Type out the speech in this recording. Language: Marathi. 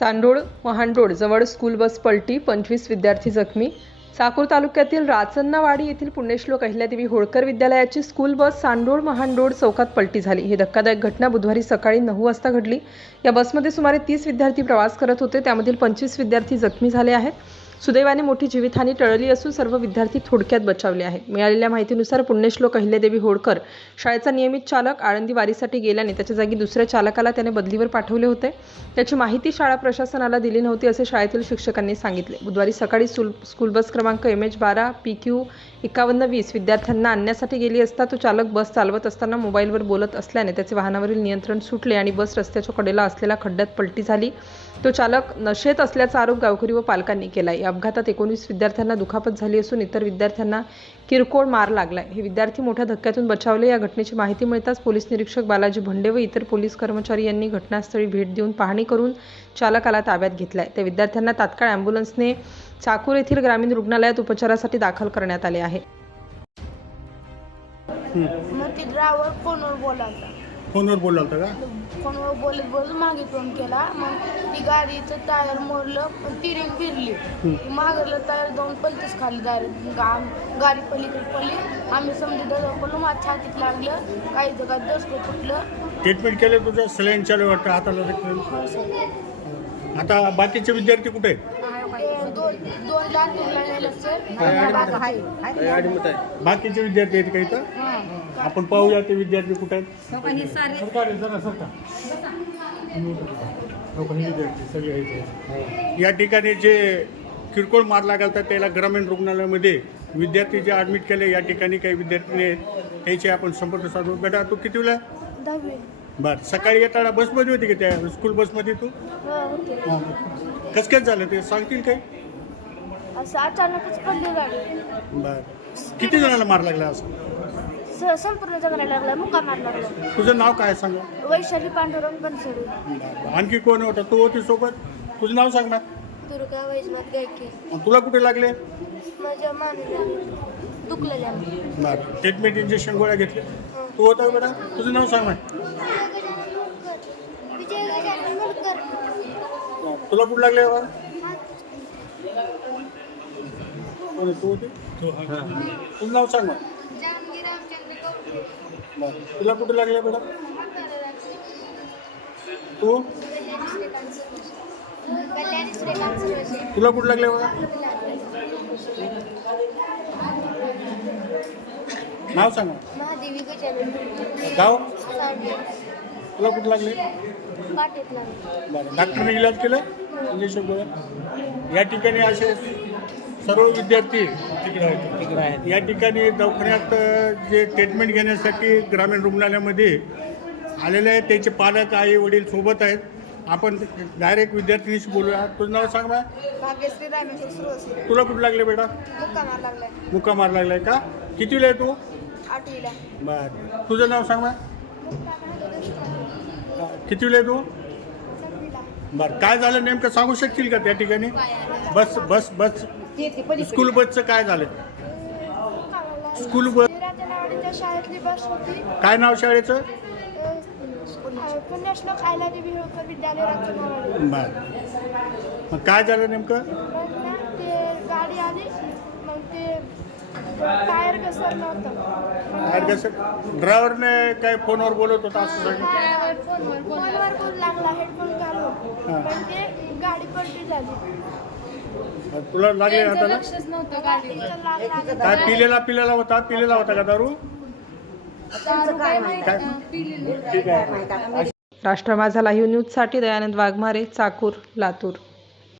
सांडोळ महानरोड जवळ स्कूल बस पलटी, 25 विद्यार्थी जखमी. चाकूर तालुक्यातील राचन्नावाडी येथील पुण्यश्लोक अहिल्यादेवी होळकर विद्यालयाची स्कूल बस सांडोळ महानरोड चौकात पलटी झाली. ही धक्कादायक घटना बुधवारी सकाळी 9 वाजता घडली. या बसमध्ये सुमारे 30 विद्यार्थी प्रवास करत होते. त्यामधील 25 विद्यार्थी जखमी झाले आहेत. सुदैवाने मोठी जीवितहानी टळली असून सर्व विद्यार्थी थोडक्यात बचावले आहेत. मिळालेल्या माहितीनुसार पुण्यश्लोक अहिल्यादेवी होळकर शाळेचा नियमित चालक आळंदी वारीसाठी गेल्याने त्याच्या जागी दुसऱ्या चालकाला त्याने बदलीवर पाठवले होते. त्याची माहिती शाळा प्रशासनाला दिली नव्हती असे शाळेतील शिक्षकांनी सांगितले. बुधवारी सकाळी स्कूल बस क्रमांक MH12 PQ 5120 विद्यार्थ्यांना आणण्यासाठी गेली असता तो चालक बस चालवत असताना मोबाईलवर बोलत असल्याने त्याचे वाहनावरील नियंत्रण सुटले आणि बस रस्त्याच्या कडेला असलेल्या खड्ड्यात पलटी झाली. तो चालक नशेत असल्याचा आरोप गावकरी व पालकांनी केला. या अपघातात 19 विद्यार्थ्यांना दुखापत झाली असून इतर विद्यार्थ्यांना किरकोळ मार लागलाय. हे विद्यार्थी मोठ्या धक्क्यातून बचावले. या घटनेची माहिती मिळताच पोलीस निरीक्षक बालाजी भंडे व इतर पोलीस कर्मचारी यांनी घटनास्थळी भेट देऊन पाहणी करून चालकाला ताब्यात घेतलाय. त्या विद्यार्थ्यांना तात्काळ ॲम्ब्युलन्सने चाकूर येथील ग्रामीण रुग्णालयात उपचारासाठी दाखल करण्यात आले आहे. मग ते ड्रायव्हर फोनवर बोलला होता का? फोनवर बोलत मागे फोन केला. मग ती गाडीचं टायर मोडलं, पण ती रिंग फिरली. मागलं टायर जाऊन पलटीच खाली गाडी पलीकडे पडली. आम्ही समजा पडलो, माझ्या छातीत लागलं, काही जगात दसकं फुटलं. ट्रीटमेंट केलं तुझं? सलाईन चालू वाटतं हाताला? आता बाकीचे विद्यार्थी कुठे आहेत? दोन लाख लागलेलं सर. बाकीचे विद्यार्थी आहेत का इथं? आपण पाहूया ते विद्यार्थी कुठे आहेत. या ठिकाणी जे किरकोळ मार लागला त्याला ग्रामीण रुग्णालयामध्ये विद्यार्थी जे ॲडमिट केले, या ठिकाणी काही विद्यार्थी आहेत त्याचे आपण संपर्क साधू. बेटा तू कितीला? 10वी. बरं, सकाळी येताना बसमध्ये होती का त्या स्कूल बसमध्ये तू? कसं काय झालं ते सांगतील काही? असं अचानकच पडली गाडी. बरं, किती जणांना मार लागला असं? संपूर्ण जगाला लागला, मुका मार लागला. तुझं नाव काय सांगा? वैशाली पांडुरंग बनसोडे. आणखी कोण होता? तू होती सोबत? तुझं नाव सांग ना. दुर्गा वैजनाथ गायके. तुला कुठे लागले? माझ्या मानेला दुखलेल्या. बरं, ट्रीटमेंट इंजेक्शन गोळ्या घेतले? तू होता बेटा? तुझं नाव सांग ना. तुला कुठे लागले बाबा? तू होती? तुझं नाव सांग ना. बरं, तुला कुठे लागले बेटा? तू? तुला कुठे लागले बाबा? नाव सांगा. महादेवी गजानन. गाव? तुला कुठे लागले? बरं, डॉक्टरने इलाज केलं? इंजेक्शन गोळ्या? या ठिकाणी असे सर्व विद्यार्थी तिकडे आहेत. या ठिकाणी दवाखान्यात जे ट्रीटमेंट घेण्यासाठी ग्रामीण रुग्णालयामध्ये आलेले आहेत, त्याचे पालक आई वडील सोबत आहेत. आपण डायरेक्ट विद्यार्थिनीशी बोलूया. तुझं नाव सांग बा. भाग्यश्री रामेश्वर सुरवसे. तुला कुठं लागले बेटा? मुक्का मार लागलाय. मुक्का मार लागलाय का? कितीला आहे तू? 8वीला. बरं, तुझं नाव सांग बा. कितीला आहे तू? बरं, काय झालं नेमकं सांगू शकशील का त्या ठिकाणी? बस बस बस स्कूल बसचं काय झालं? स्कूल बस शाळेतली बस होती. काय नाव शाळेचं? पुण्यश्लोक अहिल्यादेवी होळकर विद्यालय राचन्नावाडी. बरं, मग काय झालं नेमकं? ते गाडी आली, मग ते टायर घसरलं होतं. काय कसं ड्रायव्हरने काय फोनवर बोलत होता असं सांगितलं? फोनवर फोन लागला, हेडफोन घालून, पण ते गाडी पलटी झाली. तुला लागले हाताला? काय पिलेला होता का दारू? काय? ठीक आहे. राष्ट्र माझा लाईव्ह न्यूजसाठी दयानंद वाघमारे, चाकूर, लातूर.